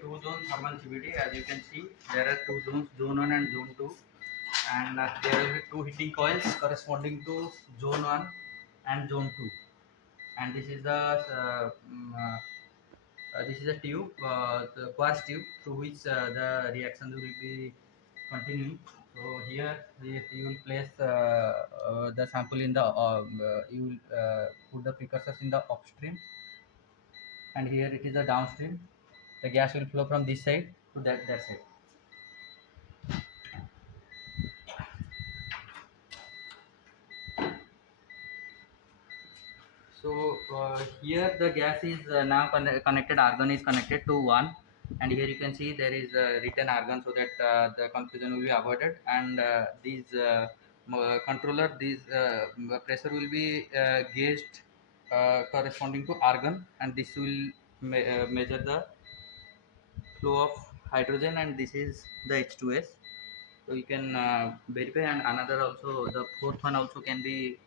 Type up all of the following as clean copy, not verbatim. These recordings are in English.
two zone thermal CVD. As you can see, there are two zones, zone 1 and zone 2, and there will be two heating coils corresponding to zone 1 and zone 2. And this is a tube, the quartz tube, through which the reaction will be continuing. So here you will place the sample in the you will put the precursors in the upstream, and here it is the downstream. The gas will flow from this side to that side. So here the gas is now connected. Argon is connected to 1, and here you can see there is written Argon, so that the confusion will be avoided. And these controller, these pressure will be gauged corresponding to Argon, and this will measure the flow of hydrogen, and this is the H2S. So you can verify, and another also, the fourth one also can be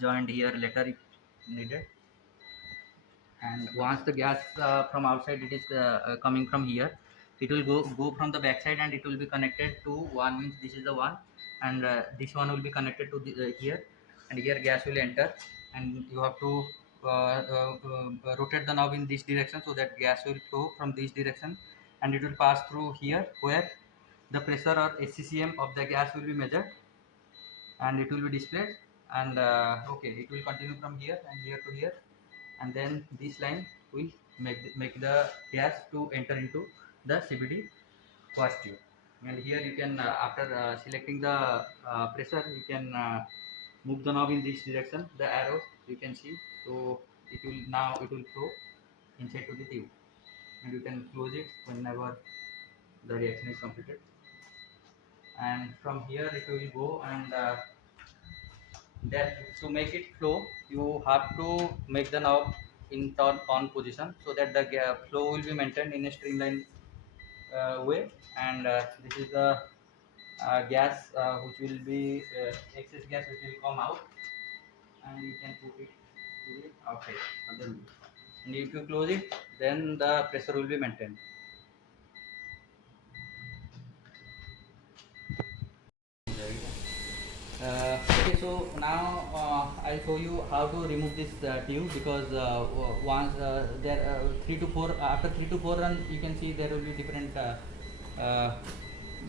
joined here later if needed. And once the gas from outside it is coming from here, it will go from the back side, and it will be connected to one, means this is the one, and this one will be connected to here, and here gas will enter, and you have to rotate the knob in this direction, so that gas will flow from this direction, and it will pass through here, where the pressure or SCCM of the gas will be measured, and it will be displayed. And okay, it will continue from here and here to here, and then this line will make the gas to enter into the CVD quartz tube. And here you can after selecting the pressure, you can move the knob in this direction, the arrow you can see, so it will flow inside to the tube, and you can close it whenever the reaction is completed. And from here it will go, and that to make it flow, you have to make the knob in turn on position, so that the flow will be maintained in a streamline way. And this is the gas which will be excess gas which will come out, and you can put it to the outside of the room. And if you close it, then the pressure will be maintained. Okay, so now I'll show you how to remove this tube, because once there 3 to 4 after 3 to 4 run, you can see there will be different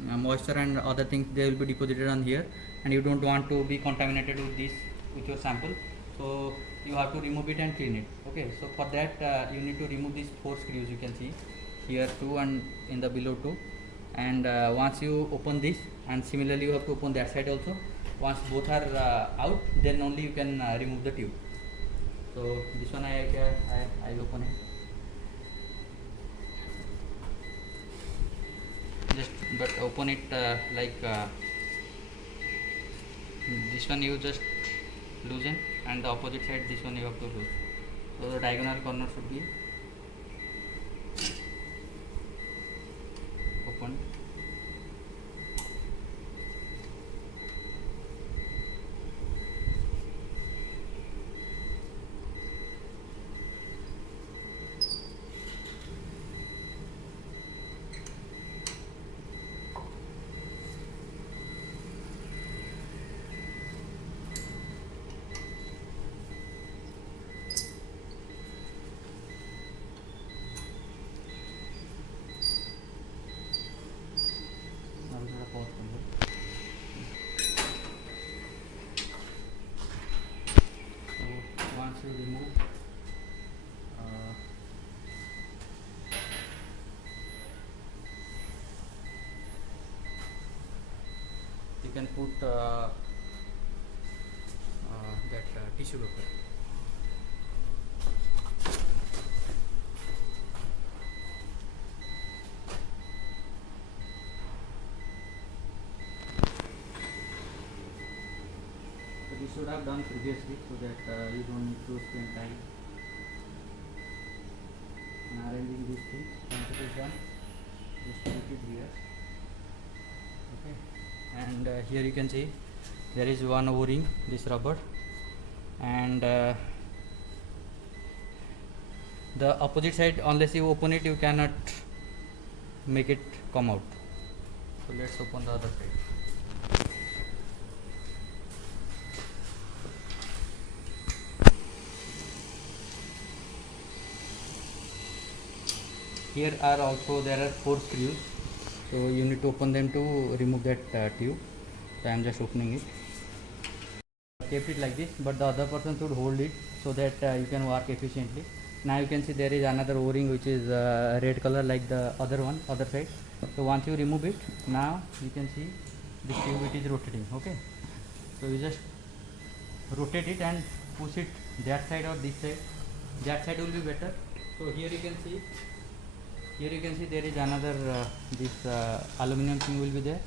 moisture and other things, they will be deposited on here, and you don't want to be contaminated with your sample, so you have to remove it and clean it. Okay, so for that you need to remove these 4 screws, you can see here 2 and in the below 2, and once you open this, and similarly you have to open that side also. Once both are out, then only you can remove the tube. So this one I open it. Just but open it like this one you just loosen, and the opposite side this one you have to loosen. So the diagonal corner should be open. Once you remove you can put that tissue paper. You should have done previously, so that you don't need to spend time in arranging these things. Once it is done, just put it here. Okay, and here you can see there is one O-ring, this rubber, and the opposite side, unless you open it, you cannot make it come out. So let's open the other side. Here are also there are 4 screws, so you need to open them to remove that tube. So I am just opening it. Kept it like this, but the other person should hold it so that you can work efficiently. Now you can see there is another o-ring which is red color like the other side. So once you remove it, now you can see the tube it is rotating. Okay, so you just rotate it and push it that side or this side. That side will be better. So here you can see there is another this aluminum thing will be there,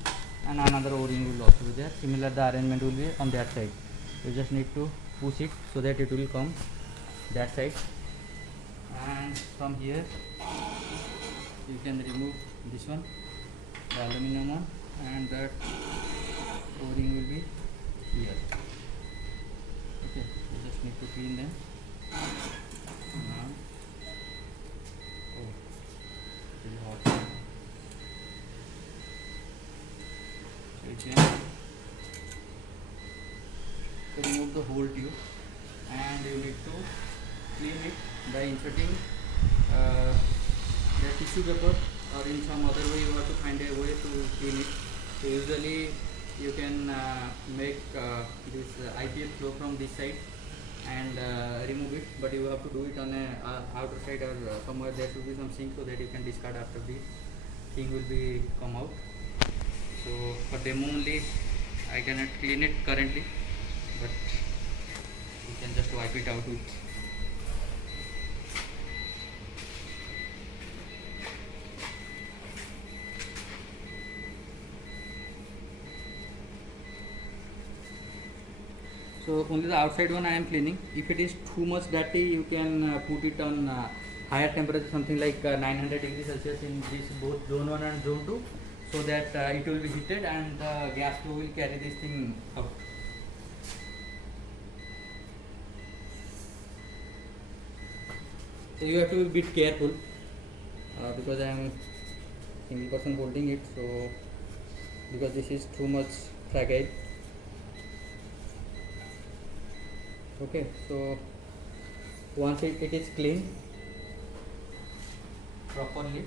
and another o-ring will also be there. Similar the arrangement will be on that side. You just need to push it so that it will come that side, and from here you can remove this one, the aluminum one, and that o-ring will be here. Okay, you just need to clean them. Hot. So you can remove the whole tube, and you need to clean it by inserting the tissue paper, or in some other way you have to find a way to clean it. So usually you can make this IPL flow from this side and remove it, but you have to do it on a outer side, or somewhere there should be some sink so that you can discard after this thing will be come out. So for demo only I cannot clean it currently, but you can just wipe it out with. So only the outside one I am cleaning. If it is too much dirty, you can put it on higher temperature, something like 900 degrees Celsius in this both zone 1 and zone 2, so that it will be heated and the gas flow will carry this thing out. So you have to be a bit careful because I am single person holding it, so because this is too much fragile. Okay, so once it is cleaned properly,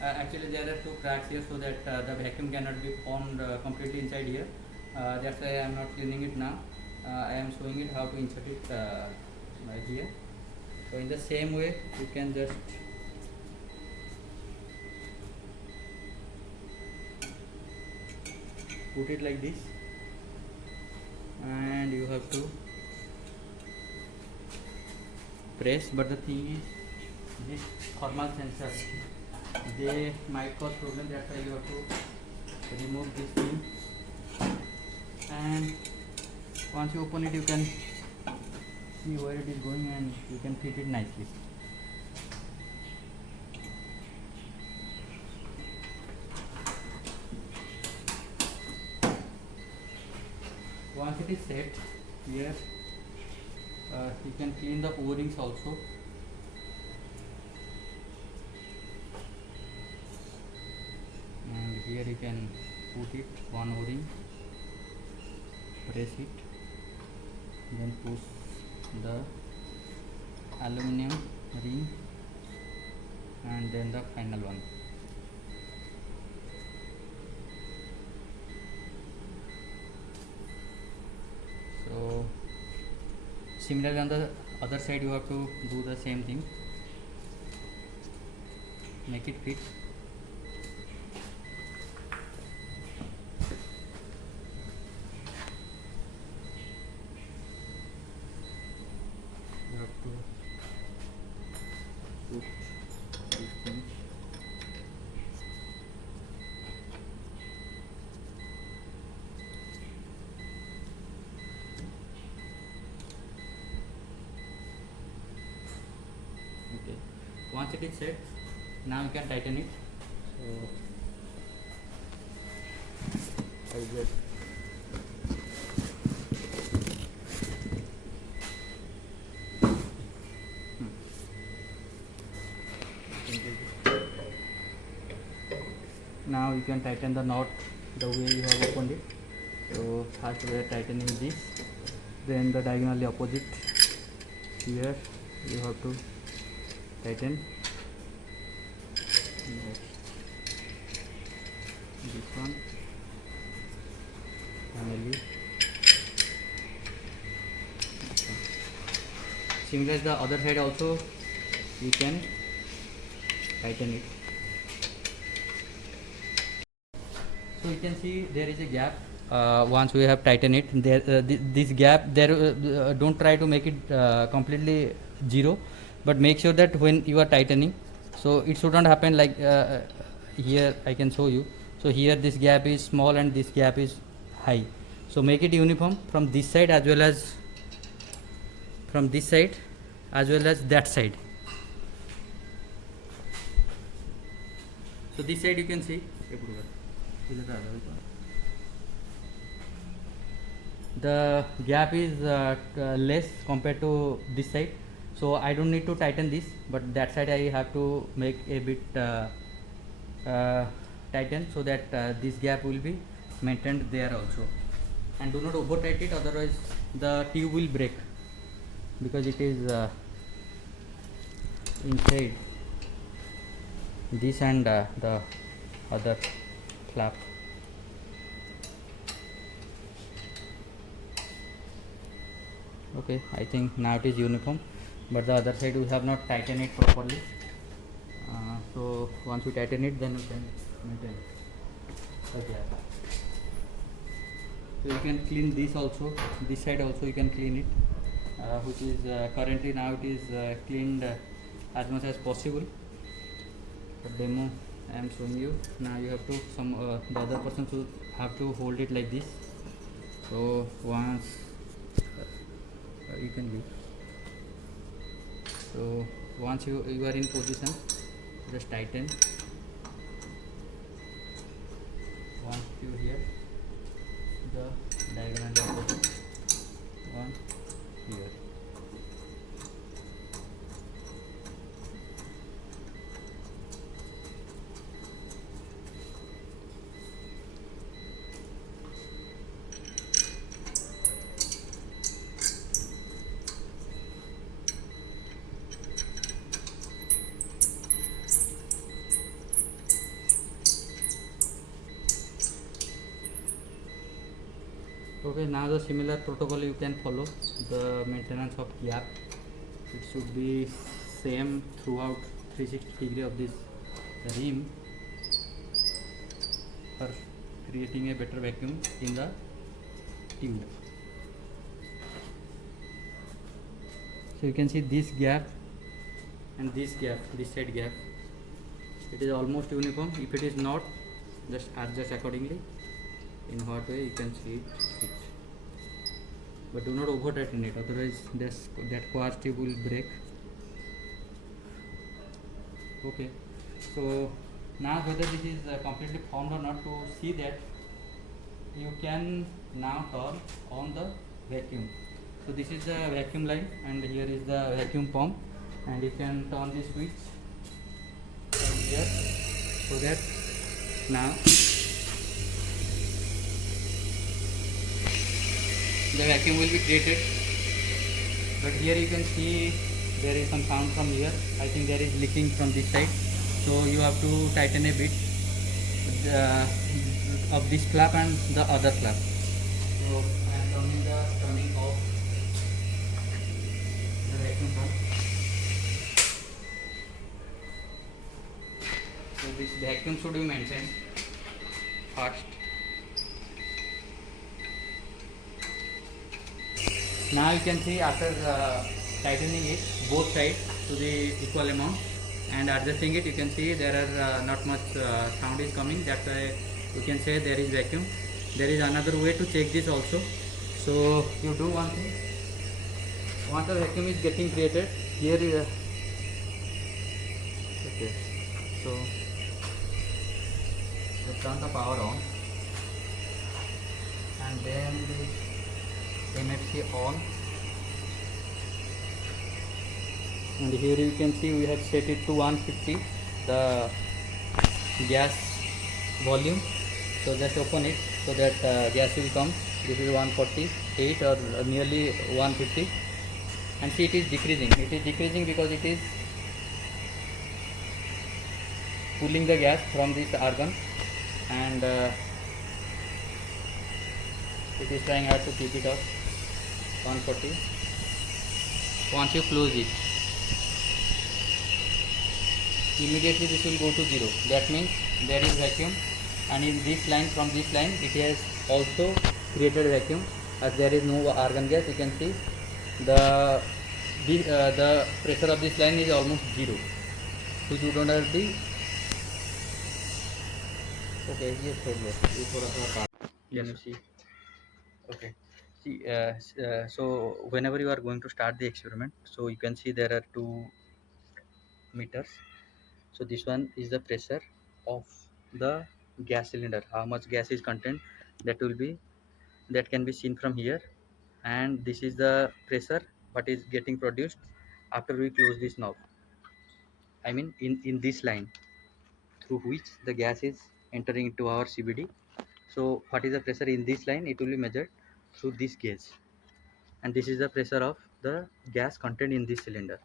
actually there are 2 cracks here, so that the vacuum cannot be formed completely inside here. That's why I am not cleaning it now. I am showing it how to insert it right here. So in the same way you can just put it like this, and you have to press. But the thing is, this thermal sensor, they might cause problem. That's why you have to remove this thing, and once you open it you can see where it is going, and you can fit it nicely. Once it is set here, you can clean the o-rings also. And here you can put it one o-ring, press it, then push the aluminum ring, and then the final one. So similarly on the other side you have to do the same thing, make it fit. You have to put this thing. Okay, once it is set, now you can tighten it. So I just now you can tighten the knot the way you have opened it. So first we are tightening this, then the diagonally opposite here you have to tighten. Next this one, finally similar the other side also you can tighten it. So you can see there is a gap. Once we have tightened it, there this gap there, don't try to make it completely zero, but make sure that when you are tightening, so it should not happen like here I can show you. So here this gap is small and this gap is high, so make it uniform from this side as well as from this side as well as that side. So this side you can see the gap is less compared to this side, so I don't need to tighten this, but that side I have to make a bit tighten, so that this gap will be maintained there also. And do not over tighten it, otherwise the tube will break because it is inside this and the other flap. Okay, I think now it is uniform, but the other side we have not tightened it properly. So once we tighten it, then we can maintain the gap. So you can clean this also, this side also you can clean it, which is currently now it is cleaned as much as possible. The demo I am showing you. Now you have to the other person should have to hold it like this. So once you can be, so once you are in position, just tighten. Once you here, the diagonal opposite one here. Okay, now the similar protocol you can follow. The maintenance of gap, it should be same throughout 360 degree of this rim for creating a better vacuum in the tube. So you can see this gap and this gap, this side gap, it is almost uniform. If it is not, just adjust accordingly. In what way you can see it, but do not over tighten it, otherwise that quartz tube will break. Okay, so now whether this is completely formed or not, to see that you can now turn on the vacuum. So this is the vacuum line and here is the vacuum pump, and you can turn the switch from here, so that now the vacuum will be created. But here you can see there is some sound from here. I think there is leaking from this side, so you have to tighten a bit of this flap and the other flap. So I am turning off the vacuum pump. So this vacuum should be maintained first. Now you can see after tightening it both sides to the equal amount and adjusting it, you can see there are not much sound is coming. That's why you can say there is vacuum. There is another way to check this also. So you do one thing. Once the vacuum is getting created, here okay. So just turn the power on, and then the MFC on, and here you can see we have set it to 150 the gas volume. So just open it so that gas will come. This is 148 or nearly 150, and see, it is decreasing. It is decreasing because it is pulling the gas from this argon, and it is trying hard to keep it up. 140. Once you close it, immediately this will go to 0. That means there is vacuum, and in this line, from this line, it has also created vacuum. As there is no argon gas, you can see the pressure of this line is almost 0. So you don't have the okay. Here can you see? Okay. See, so whenever you are going to start the experiment, so you can see there are two meters. So this one is the pressure of the gas cylinder, how much gas is contained, that can be seen from here, and this is the pressure what is getting produced after we close this knob. I mean in this line through which the gas is entering into our CVD. So what is the pressure in this line, it will be measured through this gauge, and this is the pressure of the gas contained in this cylinder.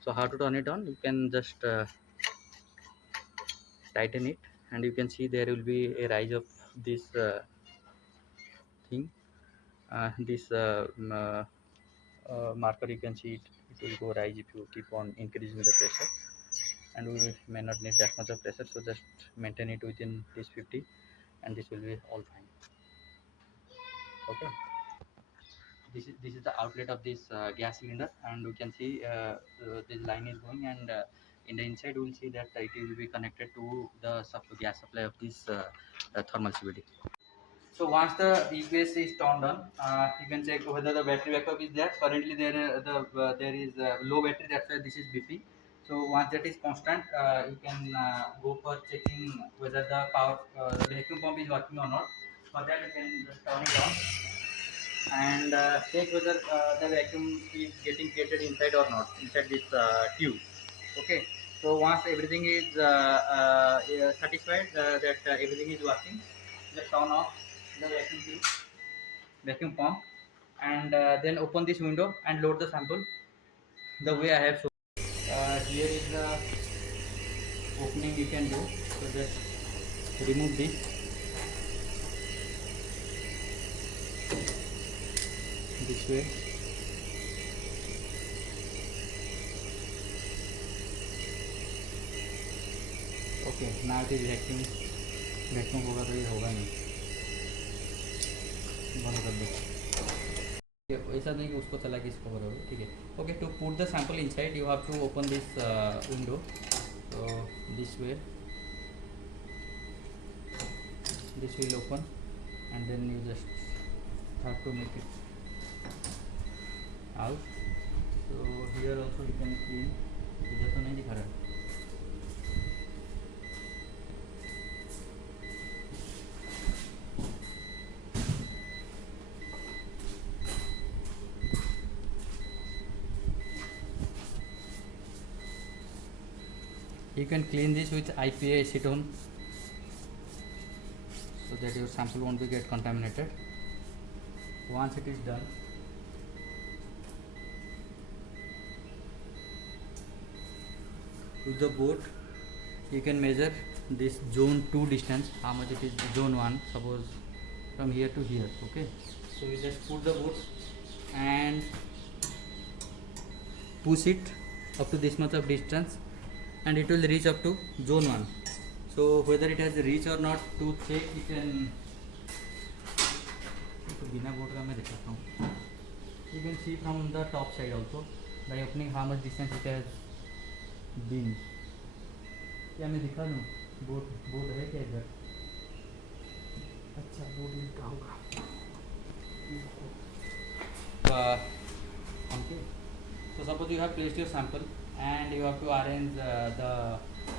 So how to turn it on, you can just tighten it, and you can see there will be a rise of this thing, this marker. You can see it will go rise if you keep on increasing the pressure, and we may not need that much of pressure, so just maintain it within this 50, and this will be all fine. Okay, this is the outlet of this gas cylinder, and we can see this line is going, and in the inside we will see that it will be connected to the gas supply of this thermal CVD. So once the UPS is turned on, you can check whether the battery backup is there. Currently there is low battery, that's why this is BP. So once that is constant, you can go for checking whether the the vacuum pump is working or not. For that you can just turn it on and check whether the vacuum is getting created inside or not, inside this tube. Okay. So once everything is satisfied that everything is working, just turn off the vacuum tube, vacuum pump, and then open this window and load the sample the way I have shown. Here is the opening you can do. So just remove this way. Okay, ना it is vacuum, vacuum होगा तो ये होगा नहीं, बंद कर दो। ऐसा नहीं कि उसको चला के इसको करोगे, ठीक है। Okay, to put the sample inside you have to open this window, so this way, this will open, and then you just have to make it out. So here also you can clean, इधर तो नहीं दिखा रहा है। You can clean this with IPA acetone so that your sample won't be get contaminated. Once it is done, with the boat you can measure this zone 2 distance, how much it is zone 1, suppose from here to here. Okay, so we just put the boat and push it up to this much of distance, and it will reach up to zone 1. So whether it has reached or not, to check you can, तो बिना board का मैं दिखाता हूँ, you can see from the top side also by opening how much distance it has been. क्या मैं दिखा दूँ, बोर्ड है क्या इधर? अच्छा, बोर्ड में क्या होगा? Okay, so suppose you have placed your sample and you have to arrange the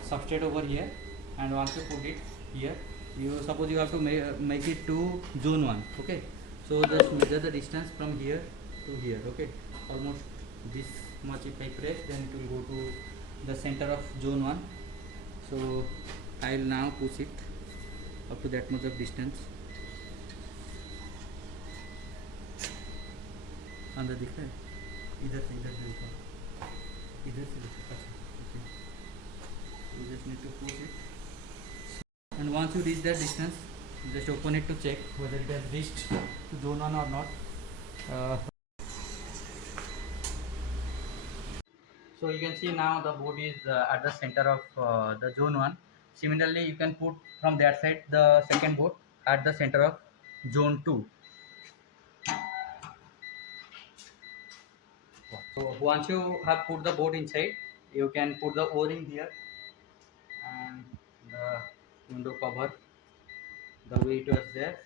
substrate over here, and once you put it here, you suppose you have to make it to zone 1. Okay, so just measure the distance from here to here. Okay, almost this much. If I press, then it will go to the center of zone 1. So I will now push it up to that much of distance. अंदर दिख रहा है, इधर से देखो, इधर से देखो, अच्छा, okay. You just need to push it, and once you reach that distance, you just open it to check whether it has reached to zone 1 or not. So you can see now the board is at the center of the zone 1. Similarly, you can put from that side the second board at the center of zone 2. So once you have put the board inside, you can put the O-ring here and the window cover the way it was there,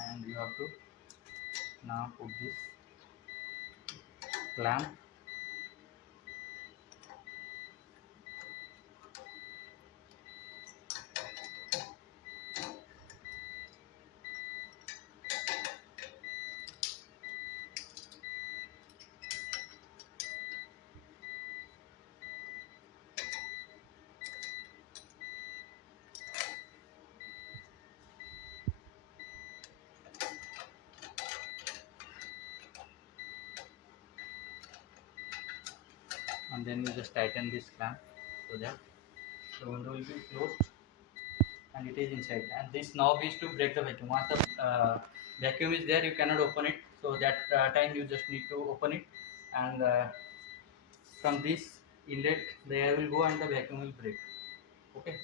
and you have to now put this clamp. And then you just tighten this clamp so that the window will be closed and it is inside. And this knob is to break the vacuum. Once the vacuum is there, you cannot open it. So that time you just need to open it, and from this inlet the air will go and the vacuum will break. Okay.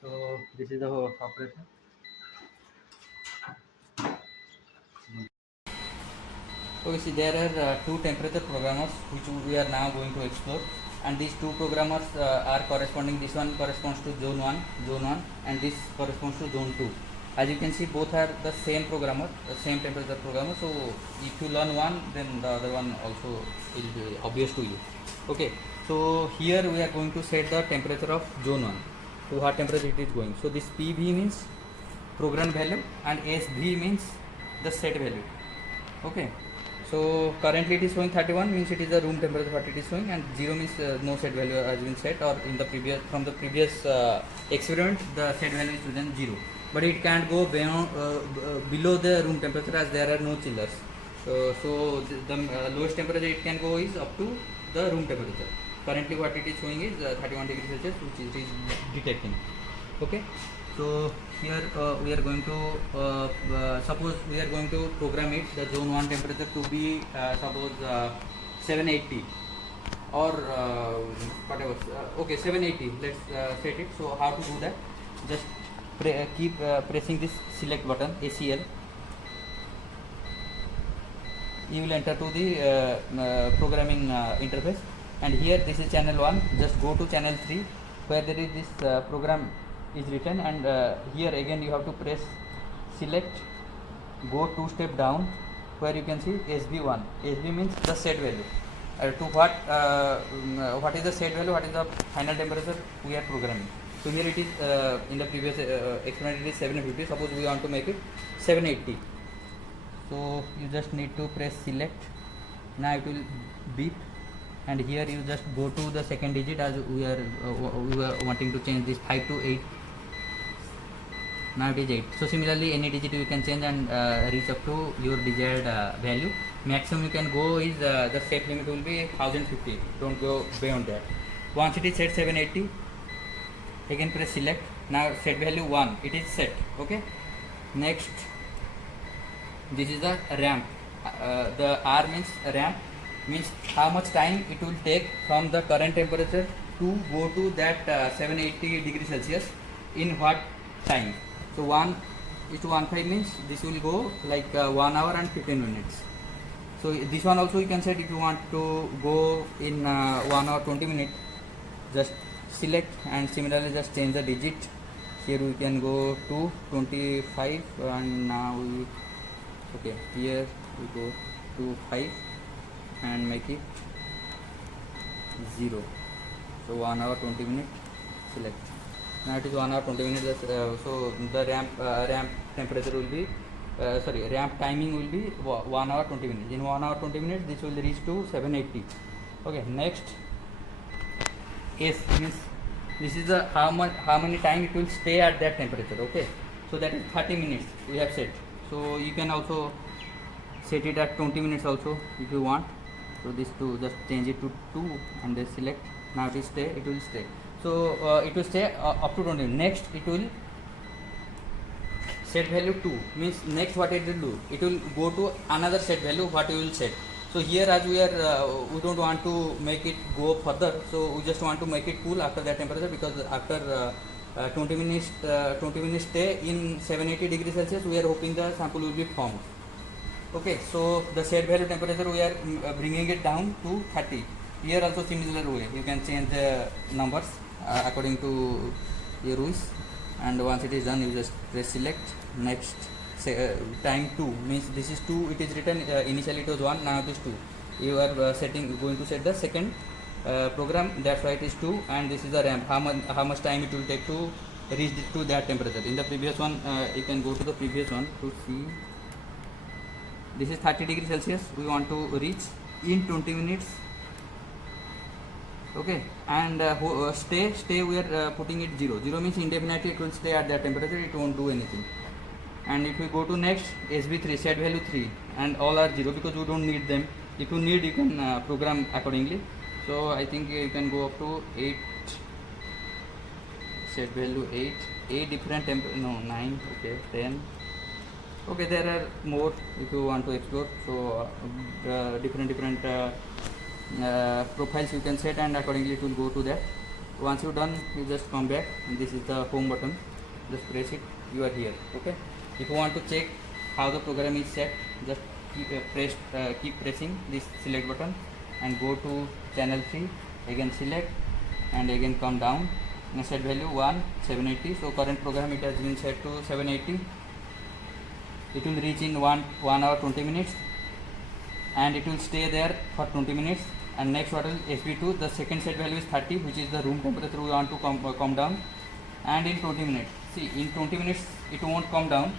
So this is the operation. Okay, see, there are two temperature programmers which we are now going to explore, and these two programmers are corresponding. This one corresponds to zone 1, and this corresponds to zone 2. As you can see, both are the same programmer, the same temperature programmer. So if you learn one, then the other one also will be obvious to you. Okay, so here we are going to set the temperature of zone 1. So what temperature it is going. So this PV means program value and SV means the set value. Okay. So currently it is showing 31, means it is the room temperature what it is showing, and 0 means no set value has been set, or in the previous experiment the set value is within 0. But it can't go beyond, below the room temperature, as there are no chillers. So the lowest temperature it can go is up to the room temperature. Currently what it is showing is 31 degrees Celsius, which it is detecting. Okay. So here we are going to suppose we are going to program it, the zone 1 temperature to be suppose 780 or whatever. Okay, 780. Let's set it. So how to do that? Just keep pressing this select button, ACL. You will enter to the programming interface, and here this is channel 1. Just go to channel 3 where there is this program is written, and here again you have to press select, go 2 step down where you can see SB1. SB means the set value. To what is the set value, what is the final temperature we are programming. So here it is in the previous experiment it is 750. Suppose we want to make it 780. So you just need to press select. Now it will beep, and here you just go to the second digit, as we were wanting to change this 5 to 8. Now it is 8. So similarly any digit you can change and reach up to your desired value. Maximum you can go is the safe limit will be 1050. Don't go beyond that. Once it is set 780, again press select. Now set value 1, it is set. Okay. Next, this is the ramp. The R means ramp, means how much time it will take from the current temperature to go to that 780 degrees Celsius in what time. So 1:15 means this will go like 1 hour and 15 minutes. So this one also you can set if you want to go in 1 hour 20 minutes. Just select and similarly just change the digit. Here we can go to 25, and now we, okay, here we go to 5 and make it 0. So 1 hour 20 minutes, select. Now it is 1 hour 20 minutes. So the ramp temperature will be ramp timing will be 1 hour 20 minutes. In 1 hour 20 minutes this will reach to 780. Okay, next S means This is the how many time it will stay at that temperature. Okay, so that is 30 minutes we have set. So you can also set it at 20 minutes also if you want. So this to just change it to 2 and then select. Now it will stay, so it will stay up to 20. Next it will set value 2, means next what it will do, it will go to another set value what you will set. So here as we are we don't want to make it go further, so we just want to make it cool after that temperature, because after 20 minutes stay in 780 degrees Celsius, we are hoping the sample will be formed. Okay, so the set value temperature we are bringing it down to 30. Here also similar way, you can change the numbers according to your wish, and once it is done you just press select. Next time 2, means this is 2, it is written initially it was 1, now it is 2. You are going to set the second program, that's why it is 2, and this is the ramp, how much time it will take to reach to that temperature. In the previous one you can go to the previous one to see. This is 30 degrees Celsius, we want to reach in 20 minutes. Okay, and stay we are putting it 0. 0 means indefinitely it will stay at that temperature, it won't do anything. And if we go to next, SB3, set value 3, and all are 0 because you don't need them. If you need, you can program accordingly. So I think you can go up to 8, set value 8 different no 9, okay, 10. Okay, there are more if you want to explore. So different profiles you can set, and accordingly it will go to that. Once you done, you just come back, and this is the home button, just press it, you are here. Okay, if you want to check how the program is set, just keep pressing this select button and go to channel 3, again select, and again come down and set value 1 780. So current program it has been set to 780. It will reach in 1 hour 20 minutes, and it will stay there for 20 minutes. And next what is SB2, the second set value is 30, which is the room temperature we want to come down. And in 20 minutes, see, in 20 minutes it won't come down,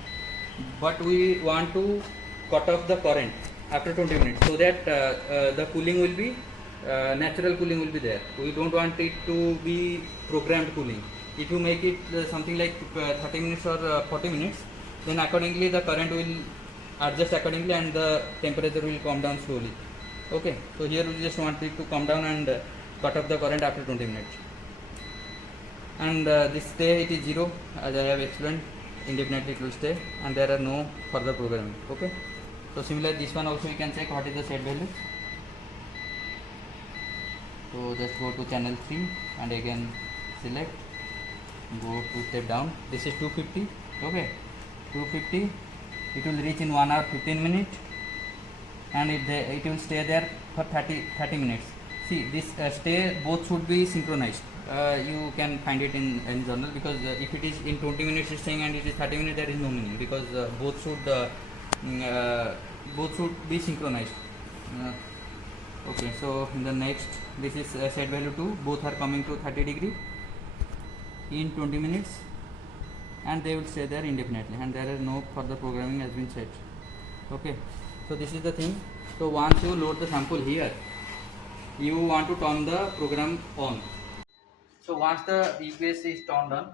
but we want to cut off the current after 20 minutes, so that the cooling will be natural cooling will be there. We don't want it to be programmed cooling. If you make it something like 30 minutes or 40 minutes, then accordingly the current will adjust accordingly, and the temperature will come down slowly. Okay, so here we just want it to come down and cut off the current after 20 minutes. And this stay it is 0, as I have explained, indefinitely it will stay, and there are no further programming. Okay, so similar this one also you can check what is the set value. So just go to channel 3 and again select, go to step down. This is 250. Okay, 250, it will reach in 1 hour 15 minutes, and it will stay there for 30 minutes. See, this stay both should be synchronized. You can find it in journal, because if it is in 20 minutes it's saying and it is 30 minutes, there is no meaning, because both should be synchronized. Okay, so in the next, this is set value 2, both are coming to 30 degree in 20 minutes, and they will stay there indefinitely, and there is no further programming has been set. Okay, so this is the thing. So once you load the sample here, you want to turn the program on. So once the UPS is turned on,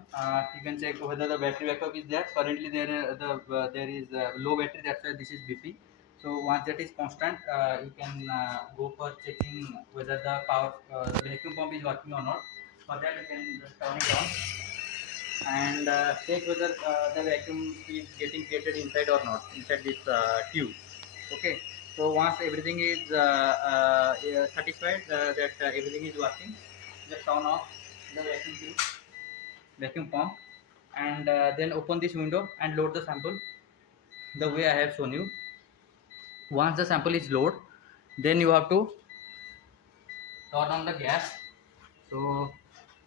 you can check whether the battery backup is there. Currently there is low battery, that's why this is BP. So once that is constant, you can go for checking whether the the vacuum pump is working or not. For that you can just turn it on and check whether the vacuum is getting created inside or not, inside this tube. Okay, so once everything is satisfied that everything is working, just turn off the vacuum tube, vacuum pump, and then open this window and load the sample the way I have shown you. Once the sample is loaded, then you have to turn on the gas. So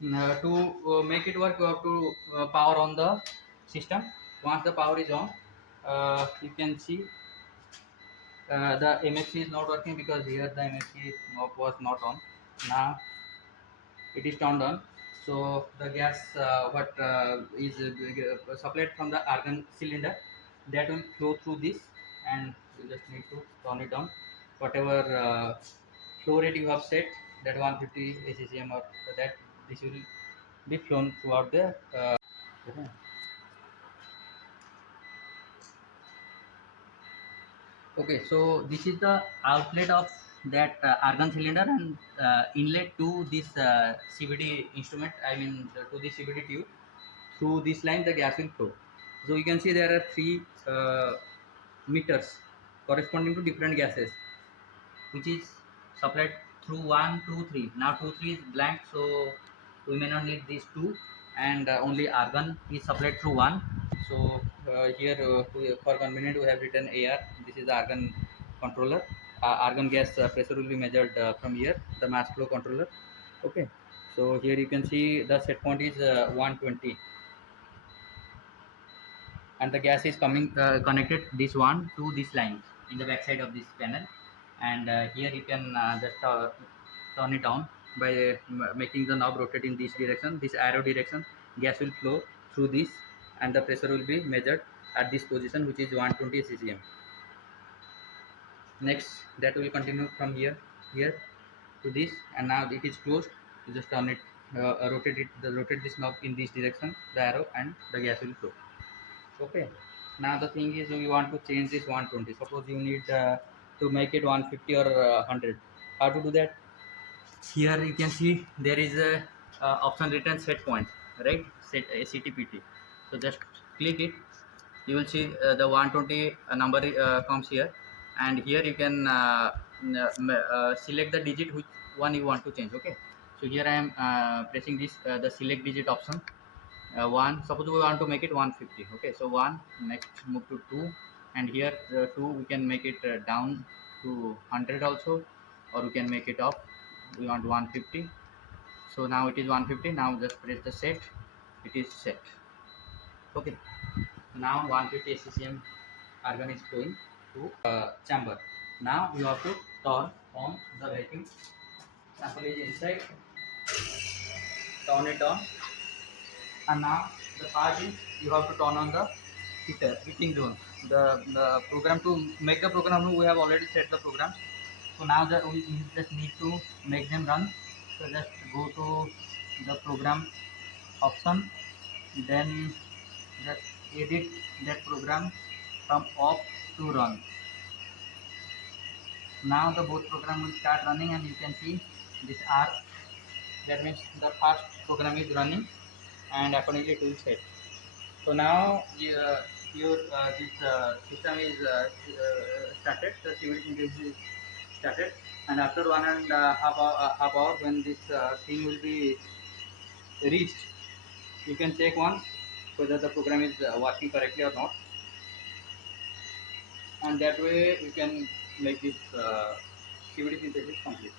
to make it work, you have to power on the system. Once the power is on, you can see the MFC is not working, because here the MFC was not on. Now it is turned on. So the gas what is supplied from the argon cylinder, that will flow through this, and you just need to turn it on. Whatever flow rate you have set, that 150 ACCM or that, this will be flown throughout the okay. So this is the outlet of that argon cylinder and inlet to this CVD instrument, I mean to the CVD tube. Through this line the gas will flow. So you can see there are three meters corresponding to different gases, which is supplied through 1 2 3. Now 2 3 is blank, so we may not need these two, and only argon is supplied through 1. So here for convenient we have written AR. This is the argon controller. Argon gas pressure will be measured from here, the mass flow controller. Okay, so here you can see the set point is 120, and the gas is coming connected this one to this line in the back side of this panel. And here you can just turn it on by making the knob rotate in this direction, this arrow direction. Gas will flow through this, and the pressure will be measured at this position, which is 120 ccm. Next, that will continue from here to this, and now it is closed. You just turn it, rotate this knob in this direction, the arrow, and the gas will flow. Okay, now the thing is we want to change this 120. Suppose you need to make it 150 or 100. How to do that? Here you can see there is a option written set point, right? Set CTPT. So just click it. You will see the 120 number comes here, and here you can select the digit which one you want to change. Okay, so here I am pressing this the select digit option. 1, suppose we want to make it 150. Okay, so 1, next move to 2, and here 2 we can make it down to 100 also, or we can make it up. We want 150, so now it is 150. Now just press the set. It is set. Okay, now 150 ccm argon is flowing to chamber. Now you have to turn on the vacuum. Sample is inside, turn it on, and now the part is you have to turn on the heating zone. The program, to make the program, we have already set the program. So now that we just need to make them run. So just go to the program option, then just edit that program from off to run. Now the both program will start running, and you can see this R, that means the first program is running, and accordingly it will set. So now your this system is started. The CVD synthesis is started, and after 1.5 hour, when this thing will be reached, you can check once whether the program is working correctly or not, and that way you can make this CVD synthesis complete.